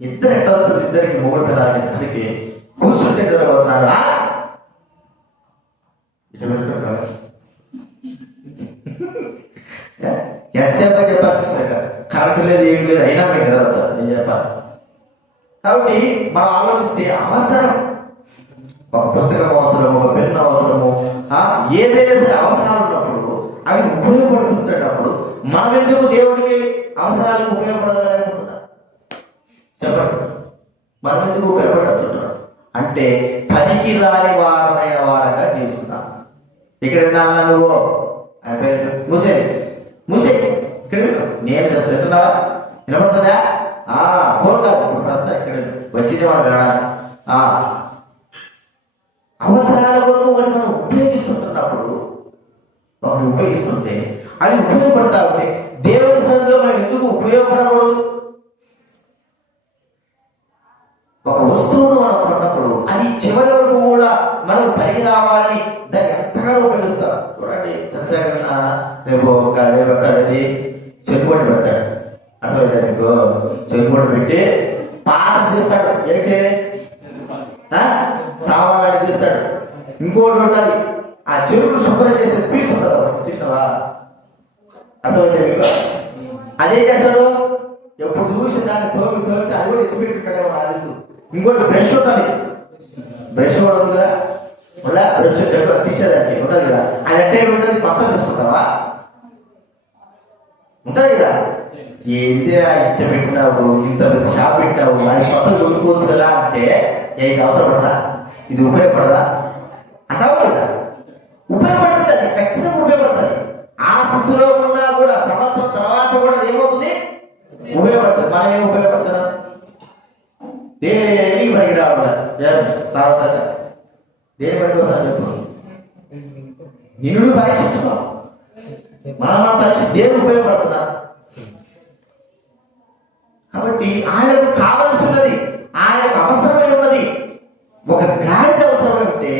ఇద్దరు ఎట్ట వస్తుంది, ఇద్దరికి మూడు పిల్లలకి ఇద్దరికి కూర్చుంటే నిద్రపోతున్నారా, ఎంతసేపు చెప్పారు, కరెంట్ లేదు ఏమి లేదు, అయినా మీకు నిద్రవచ్చు నేను చెప్పాలి. కాబట్టి మనం ఆలోచిస్తే అవసరం, ఒక పుస్తకం అవసరము, ఒక పెన్ను అవసరము, ఏదైనా సరే అవసరాలు ఉన్నప్పుడు అవి ఉపయోగపడుతుంటేటప్పుడు మనం ఎందుకు దేవుడికి అవసరాలకు ఉపయోగపడలేకపోతున్నా చెప్పండి. మనం ఎందుకు ఉపయోగపడుతున్నాం అంటే పనికి రాని వారమైన వారంగా జీవిస్తున్నాం. ఇక్కడ వినాలన్నా నువ్వు ఆయన పేరు మూసే ఇక్కడ నేను చెప్తున్నావా, వినపడుతుందా? ఫోన్ కాదు, ఇప్పుడు ప్రస్తుతం ఇక్కడ వచ్చింది మనం వినడానికి. అవసరాల కొరకు ఒకటి మనం ఉపయోగిస్తుంటున్నప్పుడు, ఒకటి ఉపయోగిస్తుంటే అది ఉపయోగపడతా ఉంటే దేవుడి సన్నిధిలో మనం ఎందుకు ఉపయోగపడకూడదు? ఒక వస్తువును మనం కొన్నప్పుడు అది చివరి వరకు కూడా మనకు పనికి రావాలని దాన్ని ఎంతగానో ఉపయోగిస్తాం. చూడండి చంద్రశేఖర్ రేపు పెడతాడు, అది చెరుకుబడి పెడతాడు, అర్థమైందా మీకు? చెరుకుబడి పెట్టి పాత తీస్తాడు, ఏంటి సామాన్లు తీస్తాడు. ఇంకోటి ఉంటుంది, ఆ చెరువును శుభ్రం చేసే పీస్ ఉంటుంది, చూసినావా? అర్థమైందా మీకు? అదేం చేస్తాడు, ఎప్పుడు చూసి దాన్ని తోమితే అది కూడా ఎత్తిపెట్టుకుంటాడేమో ఆలోచన. ఇంకోటి బ్రష్ ఉంటుంది, బ్రష్ కూడా ఉంది కదా, మళ్ళీ బ్రష్ చెట్టు తీసేదానికి ఉంటుంది కదా, అది అంటే ఉంటుంది, పక్కన తీసుకుంటావా? ఉంటుంది కదా. ఏంటి ఇంత పెట్టినావు, ఇంత షాప్ పెట్టావు, అది కొత్త కొనుక్కోవచ్చు కదా అంటే ఇది అవసరపడదా, ఇది ఉపయోగపడదా అంటావు కదా. ఉపయోగపడుతుంది, అది ఖచ్చితంగా ఉపయోగపడుతుంది. ఆ స్థితిలో ఉన్నా కూడా సంవత్సరం తర్వాత కూడా ఏమవుతుంది, ఉపయోగపడుతుంది. మనం ఏం ఉపయోగపడుతున్నాం, దేనికి పనికి రావాలి తర్వాత దేని పనికి వస్తాను చెప్పు, నిన్ను పరీక్షించుకో. మన పరీక్ష దేనికి ఉపయోగపడుతుందా? కాబట్టి ఆయనకు కావలసి ఉన్నది, ఆయనకు అవసరమై ఉన్నది. ఒక గాడిద అవసరమై ఉంటే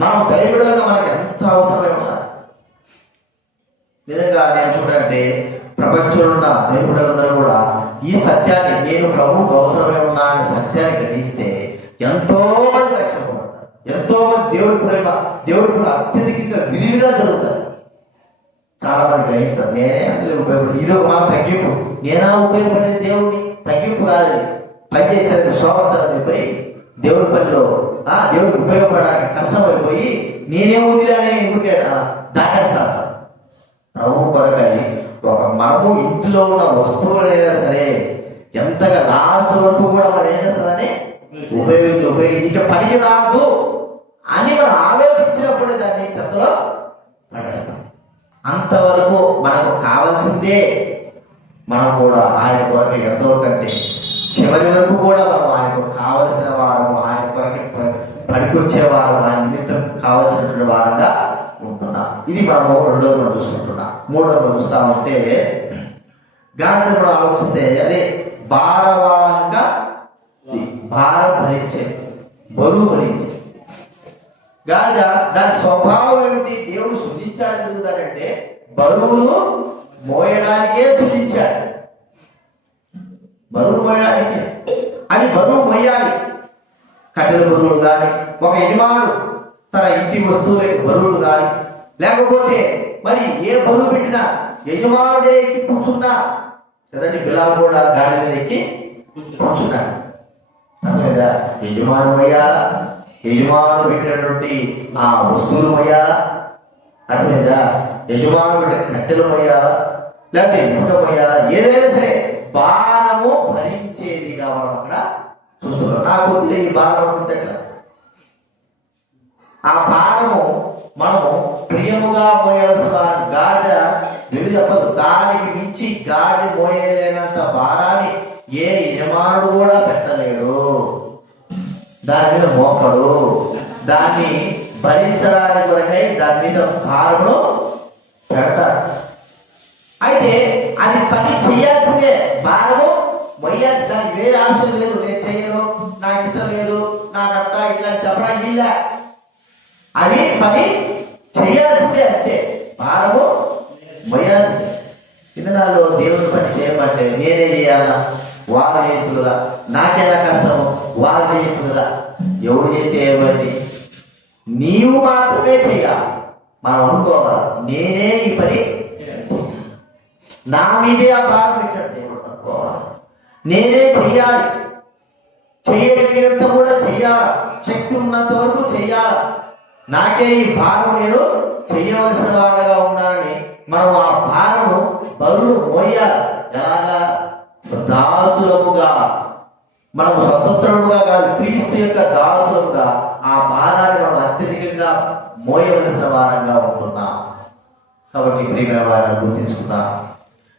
మనం దైవడులుగా మనకు ఎంత అవసరమై ఉండాలి. నిజంగా నేను చూడంటే ప్రపంచంలో ఉన్న దైవడులందరూ కూడా ఈ సత్యాన్ని, నేను ప్రభువుకు అవసరమై ఉన్నా అనే సత్యాన్ని గ్రహిస్తే ఎంతో మంది రక్షణ పొందుతారు, ఎంతో మంది దేవుడి ప్రేమ, దేవుడి ప్రేమ అత్యధికంగా విరివిగా జరుగుతారు. చాలా మంది గ్రహించారు, నేనే అందులో ఉపయోగపడి, ఇది ఒక మన తగ్గింపు, నేనా ఉపయోగపడేది దేవుడిని తగ్గింపు కాదు. పనిచేసేది శోభతనం అయిపోయి దేవుడి పనిలో దేవుడికి ఉపయోగపడడానికి కష్టం అయిపోయి నేనేముంది అని ఊరికే దాటేస్తాను. ప్రభు కొరకై ఒక మనము ఇంటిలో ఉన్న వస్తువులైనా సరే ఎంతగా లాస్ట్ వరకు కూడా మనం ఏం చేస్తుందని ఉపయోగించి ఇక పనికి రాదు అని మనం ఆలోచించినప్పుడు దాన్ని చెత్తలో పడేస్తాం. అంతవరకు మనకు కావాల్సిందే మనం కూడా ఆయన కొరకు ఎంతవరకు అంటే చివరి వరకు కూడా మనం ఆయనకు కావలసిన వారు, ఆయన కొరకు పనికొచ్చే వారు, ఆయన నిమిత్తం కావలసినటువంటి వారంగా ఉంటున్నాం. ఇది మనము రెండోది మనం చూస్తుంటున్నాం. మూడోది మనం చూస్తా ఉంటే గాడిద మనం ఆలోచిస్తే అదే భారవాహంగా భారం భరించే, బరువు భరించే గాడిద. దాని స్వభావం ఏమిటి? దేవుడు సృజించాడు ఎందుకు దానంటే బరువును మోయడానికే సృజించాడు. బరువు మోయడానికి అది బరువు మోయాలి. కట్టెల బరువులు కానీ, ఒక యజమానుడు తన ఇంటి వస్తువులకి బరువులు కానీ, లేకపోతే మరి ఏ బరువు పెట్టినా యజమానుడే ఎక్కి కూర్చున్నా కదండి. బిలాము కూడా గాడి మీద ఎక్కి కూర్చున్నాడు. అర్థమైందా? యజమాను మోయాలా, యజమాను పెట్టినటువంటి ఆ వస్తువులు మోయాలా, అర్థమైందా? యజమాను పెట్టిన కట్టెలు మోయాలా, లేకపోతే ఇసుక మోయాలా, ఏదైనా సరే భారము భరించేదిగా మనం అక్కడ చూస్తున్నాం. నాకు ఈ భారం అనుకుంటే ఆ భారము మనము ప్రియముగా మోయాల్సిన వారు. గాడిద మీరు చెప్పదు, దానికి మించి గాడిద మోయలేనంత భారాన్ని ఏ యజమానుడు కూడా పెట్టలేడు. దాని మీద మోపడు. దాన్ని భరించడానికి కొరకై దాని మీద భారము పెడతాడు. అయితే అది పని చేయాల్సిందే, భారము మొయ్యాల్సి, దానికి వేరే ఆప్షన్ లేదు. నేను చెయ్యను, నాకు ఇష్టం లేదు, నాకు అట్టా ఇట్లా చెప్పడానికి వీళ్ళ, అది పని చేయాల్సిందే అంతే. భారము మొయ్యాల్సిందే. ఇందులో దేవుని పని చేయమంటే నేనే చేయాలా, వారు చేయొచ్చు కదా, నాకేనా కష్టము, వారు చేయొచ్చు కదా. ఎవడు చేస్తే ఏమండి, నీవు మాత్రమే చేయాలి. మనం అనుకోవాలి నేనే ఈ పని నా మీదే ఆ భారం పెట్టాడు దేవుడు అనుకోవాలి. నేనే చెయ్యాలి, చేయగలిగినంత కూడా చెయ్యాలి, శక్తి ఉన్నంత వరకు చెయ్యాలి. నాకే ఈ భారం నేను చెయ్యవలసిన వాడుగా ఉన్నానని మనం ఆ భారము బరువు మోయాలి. ఎలాగా? దాసులముగా, మనము స్వతంత్రముగా కాదు, క్రీస్తు యొక్క దాసులముగా ఆ భారాన్ని మనం అత్యధికంగా మోయవలసిన వారంగా ఉంటున్నాం. కాబట్టి ప్రియమైన వారిని గుర్తించుకుందాం.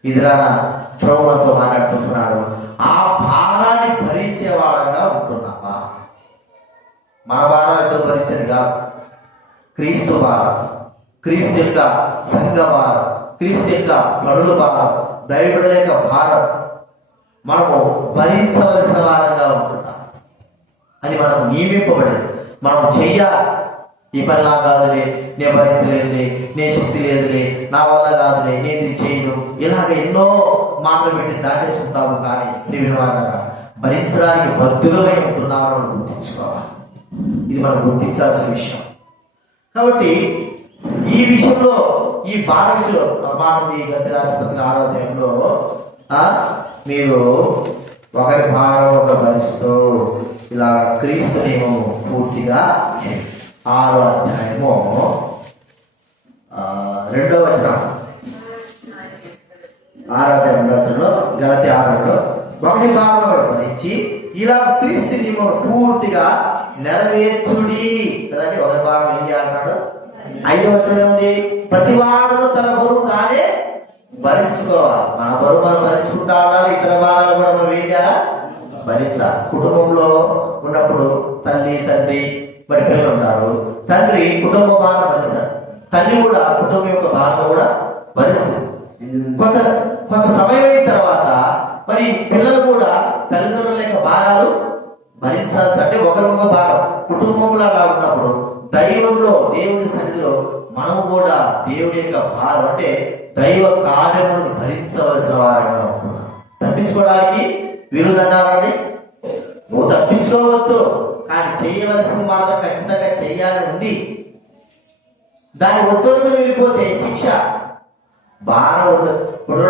ఇదిరా ప్రభువుతో మాట్లాడుతున్నాడు. ఆ భారాన్ని భరించే వారంగా ఉంటున్నామా? మన భారం ఎంతో భరించేది కాదు, క్రీస్తు భారం, క్రీస్తు యొక్క సంఘ భారం, క్రీస్తు యొక్క పనుల భారం, దైవముల యొక్క భారం మనము భరించవలసిన వారంగా ఉంటున్నాం. అది మనం నియమింపబడింది, మనం చెయ్యాలి. ఈ పనిలా కాదులే, నేను భరించలేదులే, నేను శక్తి లేదులే, నా వల్ల కాదులే, నేను ఇది చేయను, ఇలాగ ఎన్నో మాటలు పెట్టి దాటేసుకుంటాము. కానీ ప్రియమైన వారంగా భరించడానికి బద్ధులమై ఉంటున్నామని మనం గుర్తించుకోవాలి. ఇది మనం గుర్తించాల్సిన విషయం. కాబట్టి ఈ విషయంలో, ఈ భార విషయంలో ప్రమాణం ఈ గతి రాష్ట్రపతి 6వ అధ్యాయంలో మీరు ఒకరి భారం ఒక భరిస్తూ ఇలా క్రీస్తు నియమము పూర్తిగా 6వ అధ్యాయము 2వ వచనం, 6వ అధ్యాయం 2వ వచనంలో గలతీ 6:2 ఒకటి భాగంలో భరించి ఇలా క్రీస్తు నియమము పూర్తిగా నెరవేర్చుడి కదండి. ఒకరి భాగం ఏం చేయాలన్నాడు? 5వ వచనం ఉంది, ప్రతి వాడును తన బరువు తానే భరించుకోవాలి. మన బరువు మనం భరించుకుంటా ఉండాలి. ఇతర భారాలు కూడా మనం ఏం చేయాలా? భరించాలి. కుటుంబంలో ఉన్నప్పుడు తల్లి, తండ్రి, మరి పిల్లలు ఉంటారు. తండ్రి కుటుంబ భారం భరిస్తాడు, తల్లి కూడా కుటుంబం యొక్క భారం కూడా భరిస్తుంది. కొంత సమయం అయిన తర్వాత మరి పిల్లలు కూడా తల్లిదండ్రుల యొక్క భారాలు భరించాల్సి, అంటే ఒకరికొక భారం. కుటుంబంలో అలా ఉన్నప్పుడు దైవంలో, దేవుని సన్నిధిలో మనం కూడా దేవుని యొక్క భారం, అంటే దైవ కార్యములను భరించవలసిన వారంగా ఉంటున్నాం. తప్పించుకోవడానికి వీలుదంటారండి. నువ్వు తప్పించుకోవచ్చు, కానీ చేయవలసింది మాత్రం ఖచ్చితంగా చేయాలని ఉంది. దాని ఒత్తిడికి వెళ్ళిపోతే శిక్ష బాగా ఇప్పుడు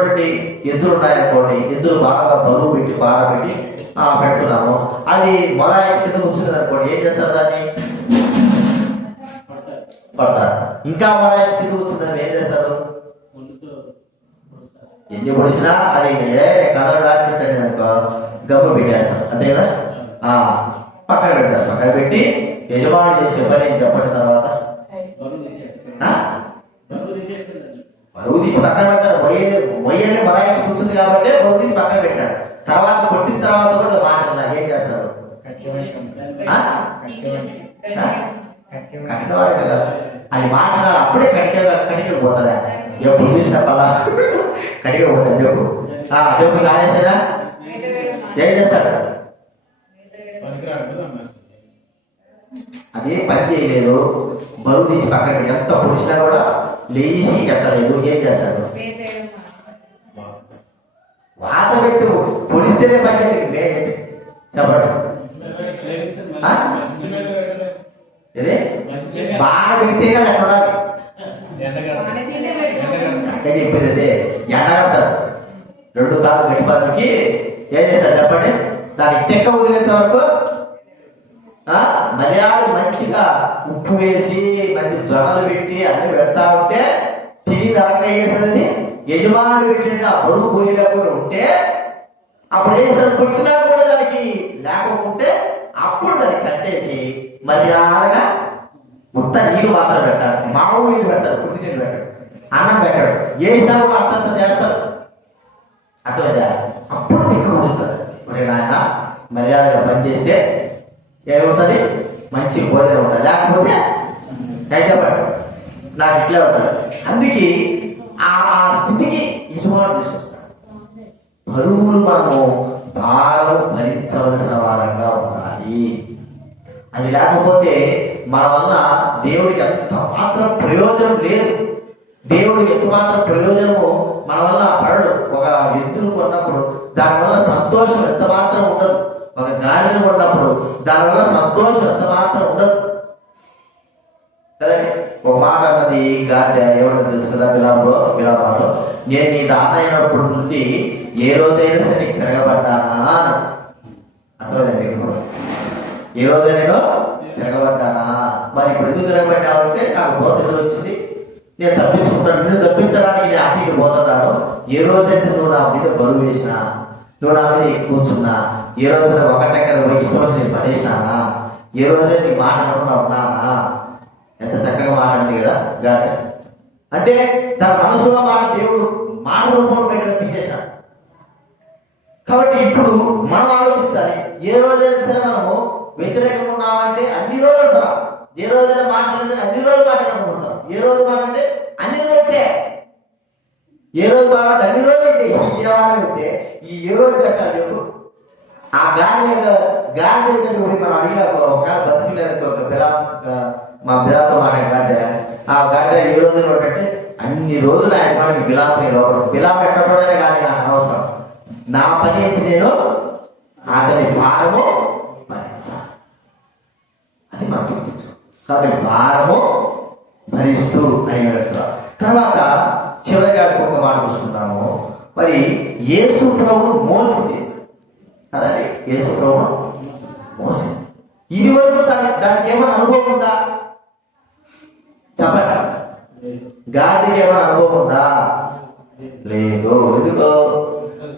ఎద్దులు ఉన్నాయనుకోండి, ఎద్దులు బాగా బరువు పెట్టి బాగా పెట్టి పెడుతున్నాము, అది మొరాయి కింద కూర్చున్నది అనుకోండి, ఏం చేస్తారు? దాన్ని పడతారు. ఇంకా మొరాయి కింద కూర్చున్నది ఏం చేస్తారు? ఎన్ని పొడిచినా అది కలర్ దాటిపెట్టండి అనుకో, గమ్ము పెట్టేస్తారు, అంతే కదా. పక్కన పెడతారు. పక్కన పెట్టి యజమానుడు చేసే పని ఏం చెప్పండి తర్వాత? బరువు తీసి పక్కన పెట్టాడు. మొయ్యల్ని మొరాయించి కూర్చుంది కాబట్టి బరువు తీసి పక్కన పెట్టాడు. తర్వాత కొట్టిన తర్వాత కూడా మాటలు ఏం చేస్తాడు? కట్టినవాడే కదా అది మాట్లాడాలి. అప్పుడే కటికలు పోతుందా? ఎప్పుడు చూసిన పలా కటిక పోతుంది. చెప్పు చెప్పు రాజేశాడా ఏం చేస్తాడు? అదే పని చేయలేదు. బరువు తీసి పక్కన పెట్టి ఎంత పొడిచినా కూడా లేచి ఎత్తలేదు. ఏం చేస్తాడు? వాత పెట్టి పొడిస్తేనే పని చేయలేదు. చెప్పండి. ఇదే బాగా పెడితే కదా అక్కడ అంటే చెప్పేది అదే. ఎండగడతాడు. 2 తాళ్ళు గట్టిపాలకి ఏం చేస్తాడు చెప్పండి? దానికి తెక్క వదిలేంత వరకు మర్యాద మంచిగా ఉప్పు వేసి మంచి జొన్నలు పెట్టి అన్ని పెడతా ఉంటే తిని తరక వేసేది. యజమానుడు పెట్టిన ఆ బరువు పోయేటప్పుడు ఉంటే అప్పుడు ఏం చేస్తాడు? కొట్టినా కూడా దానికి లేకపోతే అప్పుడు దాన్ని కట్టేసి మర్యాదగా మొత్తం నీళ్ళు మాత్రం పెడతాడు. మామూలు నీళ్ళు పెడతాడు. కుడి నీళ్ళు పెట్టాడు. అన్నం పెట్టాడు. వేసినా కూడా అంతంత చేస్తాడు. అట్లా అప్పుడు తిక్కబడుతుంది. మరి నాయన మర్యాదగా పనిచేస్తే ఏముంటుంది? మంచి భోజనం ఉంటుంది. లేకపోతే చెప్పండి నాకు ఇట్లే ఉంటుంది. అందుకే ఆ స్థితికి యజమానుడు తీసుకొస్తాడు. బరువులు మనము భారం భరించవలసిన వారంగా ఉండాలి. అది లేకపోతే మన వల్ల దేవుడికి ఎంత మాత్రం ప్రయోజనం లేదు. దేవుడికి ఎంత మాత్రం ప్రయోజనము మన వల్ల పడడు. ఒక ఎద్దును కొన్నప్పుడు దానివల్ల సంతోషం ఎంత మాత్రం ఉండదు. ఒక గాడిని కొన్నప్పుడు దానివల్ల సంతోషం ఎంత మాత్రం ఉండదు కదండి. ఒక మాట అన్నది గాడిద ఏమన్నా తెలుసు కదా? విలాపాలు నేను నీ దానైనప్పటి నుండి ఏ రోజైనా సరే నీకు తిరగబడ్డానా? అర్థమైంది? ఏ రోజైనా నేను తిరగబడ్డానా? మరి ఇప్పుడు ఎందుకు తిరగబడ్డావంటే నాకు దోత ఎదురొచ్చింది, నేను తప్పించుకుంటాను. నిన్ను తప్పించడానికి నేను అటు ఇటు పోతున్నాను. ఏ రోజైతే నువ్వు నా మీద బరువు వేసినా, నువ్వు నా మీద కూర్చున్నా, ఏ రోజైనా ఒకటెక్కర పోయి ఇష్టం నేను పడేసానా? ఏ రోజైనా నీ మాట అనుకున్నా ఉన్నానా? ఎంత చక్కగా మాట్లాడింది కదా గాడ. అంటే తన మనసులో మాట దేవుడు మాట రూపంలో బయట కనిపించేశాడు. కాబట్టి ఇప్పుడు మనం ఆలోచించాలి. ఏ రోజైనా సరే మనము వ్యతిరేకంగా ఉన్నామంటే అన్ని రోజులు ఉంటాం. ఏ రోజైనా మాట్లాడితే అన్ని రోజులు మాట్లాడుకుంటాం. ఏ రోజు మాట అంటే అన్ని రోజులే. ఏ రోజు బాగుంటే అన్ని రోజులు అయితే ఈ వారం అయితే ఏ రోజు కట్టాలి చెప్పు? ఆ గాడి మనం అడిగిన ఒకవేళ బతికిలేదు ఒక పిల్ల మా బిలాతో మాట్లాడే ఆ గాడి ఏ రోజులు ఉంటే అన్ని రోజులు ఆయన మనకి బిలా పెట్టకూడదే కానీ నాకు అనవసరం. నా పని ఏంటి? నేను అతని భారము భరించాలి. అది మనం గుర్తించాం. కాబట్టి భారము భరిస్తూ అని వెళ్తాం. తర్వాత చివరిగా ఒక మాట చూసుకుంటాము. మరి యేసు ప్రభువు మోసింది కదండి. యేసు ప్రభువు మోసింది. ఇది వరకు దానికి ఏమైనా అనుభవం ఉందా చెప్పండి? గాడికి ఏమైనా అనుభవం ఉందా? లేదు. ఎందుకో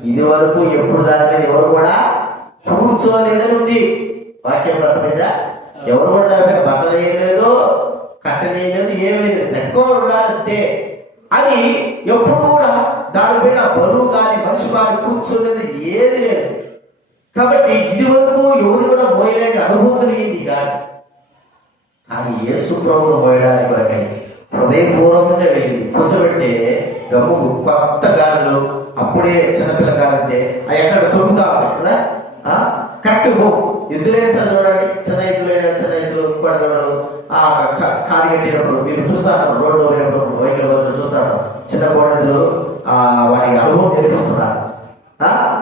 ఇది వరకు ఎప్పుడు దాని మీద ఎవరు కూడా కూర్చోలేదని ఉంది వాక్యం. మీద ఎవరు కూడా దాని మీద బట్టలు వేయలేదు, కట్టలేదు, ఏమీ లేదు. కట్టుకోవడం ఉండాలంతే. అది ఎప్పుడు కూడా దానిపైన బరువు కానీ మనిషి కానీ కూర్చోలేదు, ఏది లేదు. కాబట్టి ఇది వరకు ఎవరు కూడా మోయలేని అనుభవం కలిగింది గాడి. కానీ యేసు ప్రభువును మోయడానికి కొరకై హృదయపూర్వకంగా వెళ్ళింది. కూర్చోబెడితే గమ్ము కొత్త గాడులు అప్పుడే చిన్నపిల్ల గాడంటే అవి ఎక్కడ తొలుగుతా ఉంటాయి కదా. కరెక్ట్ ఎద్దులు వేస్తారు చూడండి. చిన్న ఎద్దులు కొడదలు కాడి కట్టినప్పుడు మీరు చూస్తా ఉంటారు. రోడ్డు పోయినప్పుడు వెహికల్ చూస్తా ఉంటారు. చిన్న కోడెద్దులు వాటికి అనుభవం నేర్పిస్తున్నారు.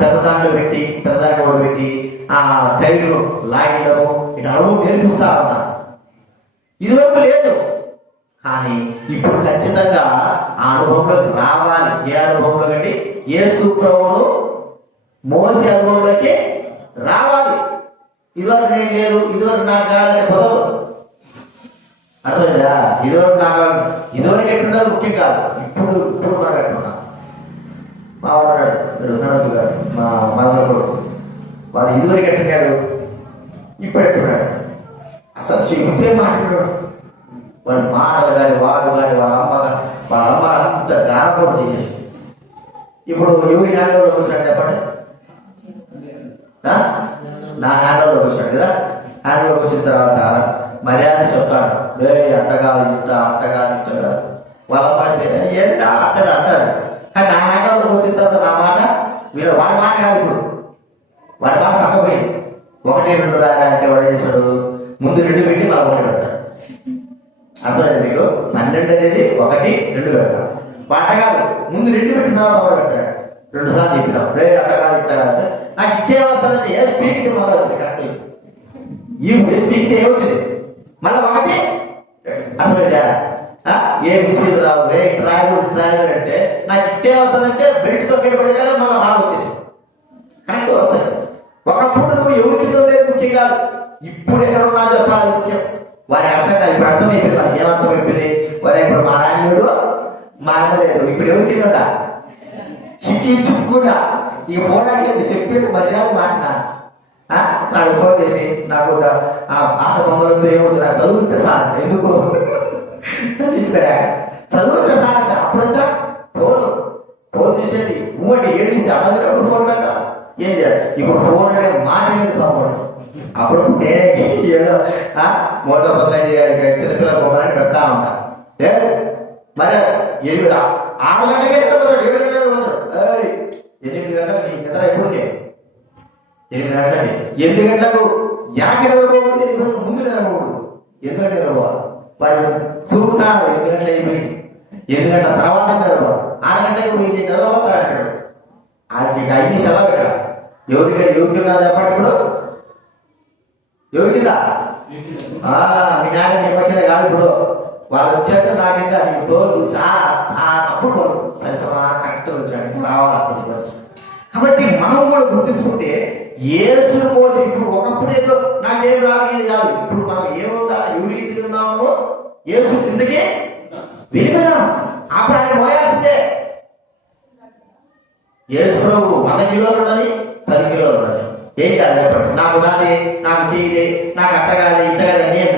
పెద్ద దాంట్లో పెట్టి టైర్లు లాగడము ఇటు అనుభవం నేర్పిస్తా ఉన్నారు. ఇదివరకు లేదు. కానీ ఇప్పుడు ఖచ్చితంగా ఆ అనుభవంలోకి రావాలి. ఏ అనుభవంలో కంటే యేసు ప్రభువును మోసే అనుభవంలోకి రావాలి. ఇదివరకు నేను లేదు, ఇదివరకు నాకు కాదంటే పొదవు. అర్థమైందా? ఇదివరకు ఎట్లుండాలి ముఖ్యం కాదు. ఇప్పుడు మనం ఎట్టున్నాం. మా వాడు మా వాడు ఇదివరకు ఎట్టున్నాడు, ఇప్పుడు ఎట్టున్నాడు. అసలు చెబితే మాట్లాడాడు. వాడి మాటలు కానీ వాడు కానీ వాళ్ళ అమ్మ అంత గారపడి చేసేసి. ఇప్పుడు ఎవరి హ్యాండ్లోకి వచ్చాడు చెప్పండి? నా హ్యాండ్లోకి వచ్చాడు కదా. హ్యాండ్లోకి వచ్చిన తర్వాత మర్యాద చెప్తాడు, అట్టగాదు ఇంట అట్టగాదు ఇంట కదా. వాళ్ళ అమ్మ ఏంటి అట్టడు అంటారు. కానీ నా హ్యాండ్లోకి వచ్చిన తర్వాత నా మాట వీళ్ళు వాడి మాట కాదు. ఇప్పుడు వాడి మాట పక్క పోయి 1, 2 రారా అంటే వాడు చేశాడు, ముందు 2 పెట్టి మళ్ళీ 1 పెడతాడు. అర్థమైంది మీకు? 12 అనేది 1, 2 పెడతాడు. వాట కాదు, ముందు 2 పెట్టిన తర్వాత 1 పెట్టాడు. 2 సార్లు చెప్పినాం, అట్టగా ఇట్టగా నాకు ఇట్టే వస్తుందంటే ఏ స్పీక్ మళ్ళీ వచ్చింది. కరెక్ట్ వచ్చింది. ఈ స్పీక్ ఏ వచ్చింది మళ్ళీ 1. అర్థమైందా? ఏ విషయాలు రావు, ట్రావెల్ అంటే నాకు ఇట్టే వస్తుందంటే బెల్ట్తో పెట్టుబడి మళ్ళీ బాగా వచ్చేసి కరెక్ట్ వస్తాయి. ఒకప్పుడు నువ్వు ఎవరికి లేదు ముఖ్యం కాదు, ఇప్పుడు ఎక్కడ ఉన్నా చెప్పాలి ముఖ్యం. వాడికి అర్థం కాదు. ఇప్పుడు అర్థమైపోయింది. వాడికి ఏమర్థం అయిపోయింది? వాడు ఇప్పుడు మా నాన్నడు మా అమ్మ లేదు, ఇప్పుడు ఎవరికి ఉందా చిక్కుకుండా ఇక పోవడానికి చెప్పినట్టు మర్యాద మాట్లాడినా నాకు ఫోన్ చేసి నాకు ఆట బొమ్మలతో ఏముంది నాకు చదువుతే సార్ ఎందుకు తగ్గించుకోరా చదువుతే సార్ అంటే అప్పుడంతా ఫోన్ చేసేది ఊమంటే ఏడిస్తే అన్నప్పుడు ఫోన్ పెట్ట ఏం చేయాలి. ఇప్పుడు ఫోన్ అనే మాట అనేది పంపడం. అప్పుడు నేనే ఏదో మోటో బదులైన చిన్నపిల్లలు పోవాలని పెడతా ఉంటా. మరి 6 గంటలకే నిద్రపోతాడు, 7 గంటలకు పోతాడు. 8 గంటలకు నీ నిద్ర ఎప్పుడు 8 గంటలకి 8 గంటలకు యాకి నిద్రపోకూడదు, ముందు నిద్రపోకూడదు. ఎందుకంటే నిద్రపోవాలి. వాడు తిరుగుతాడు 8 గంటలు అయిపోయింది, 8 గంటల తర్వాత నిద్రపోవాలి. 6 గంటలకు పోయి నిద్రపోతాడు అంటాడు. అది అన్ని సెలవు ఇక్కడ ఎవరికిందా చెప్పండి? ఇప్పుడు ఎవరికిందా? మీ నాన్న మీ కింద కాదు. ఇప్పుడు వాళ్ళు వచ్చాక నా కింద నీకు తోలు అప్పుడు సరిసమా కరెక్ట్గా వచ్చాడు రావాలి. కాబట్టి మనం కూడా గుర్తించుకుంటే యేసును మోసి ఇప్పుడు ఒకప్పుడు ఏదో నాకేం రాదు కాదు. ఇప్పుడు మనం ఏముందా ఎవరి కిందకి ఉన్నామో యేసు కిందకి వెళ్ళిపోయినా అప్పుడు ఆయన మోయాల్సిందే. యేసు ప్రభు 100 కిలోలు ఉండని 10 కిలోలు ఉండని ఏం చేయాలి చెప్పండి? నాకు కాదు, నాకు చేయదే, నాకు అట్టగాలి ఇట్టగాలి అని ఏం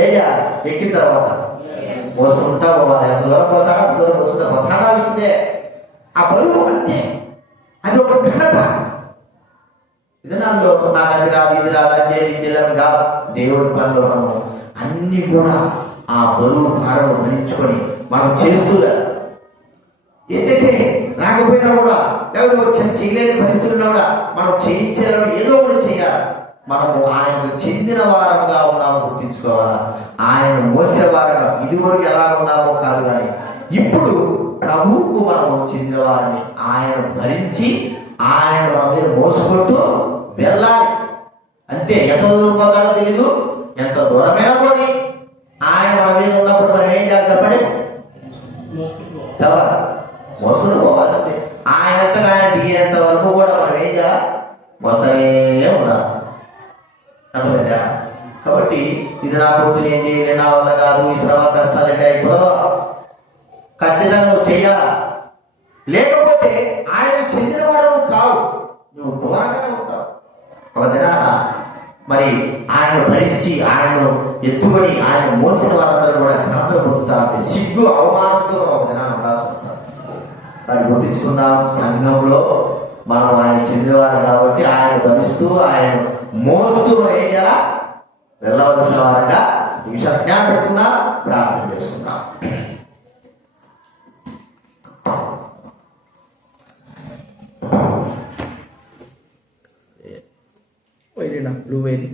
ఏం చేయాలి? ఎక్కిన తర్వాత మోసుకుంటా పోవాలి. ఎంత దూరం పోతాడో అంత దూరం మోసుకుంటా పోతాడాల్సిందే. ఆ బరువు అంతే, అది ఒక ఘనత. విధానాల్లో నాకు అది రాదు ఇది రాదు అంతేగా దేవుడి పనిలో మనం అన్ని కూడా ఆ బరువు భారం భరించుకొని మనం చేస్తూ ఏదైతే రాకపోయినా కూడా లేకపోతే చేయలేని పరిస్థితుల్లో కూడా మనం చేయించాలో ఏదో ఒకటి చేయాలి. మనము ఆయనకు చెందిన వారంగా ఉన్నామో గుర్తించుకోవాలా. ఆయన మోసేవారంగా ఇదివరకు ఎలా ఉన్నామో కాదు, కానీ ఇప్పుడు ప్రభువుకు మనము చెందిన వారిని ఆయన భరించి ఆయన మన మీద మోసుకుంటూ వెళ్ళాలి. అంతే. ఎంత దూరం పోతాడో తెలీదు, ఎంత దూరమైనా పోనీ ఆయన మన మీద ఉన్నప్పుడు మనం ఏం చేయాలి చెప్పండి? చెప్పాలి, మోసుకుంటూ పోవాల్సిందే. ఆయనంతగా ఆయన దిగేంత వరకు కూడా మనం ఏం చేయాలి? మోస్తూనే ఉండాలి. అర్థమైందా? కాబట్టి ఇది నా పొద్దున ఏం చేయలే, నా వల్ల కాదు, ఈ శ్రమ కష్టాలు ఎట్లా అయిపోదో ఖచ్చితంగా నువ్వు చెయ్యాలి. లేకపోతే ఆయన చెందిన వాడు కావు, నువ్వు దూరంగానే ఉంటావు. ఒక దినాన మరి ఆయన భరించి ఆయనను ఎత్తుకొని ఆయన మోసిన వారందరూ కూడా ఘనతలు పొందుతా అంటే సిగ్గు అవమానంతో ఒక దినాన్ని ఉండాల్సి వస్తారు. దాన్ని గుర్తించుకున్నాం. సంఘంలో మనం ఆయన చెందినవారు కాబట్టి ఆయన భరిస్తూ ఆయన మోస్తూ ఏం చేయాలా? వెళ్ళవలసిన వారంగా ఈ విషయం జ్ఞాపకం పెట్టుకుందాం, ప్రార్థన చేసుకుందాం. Wait enough, blue waiting.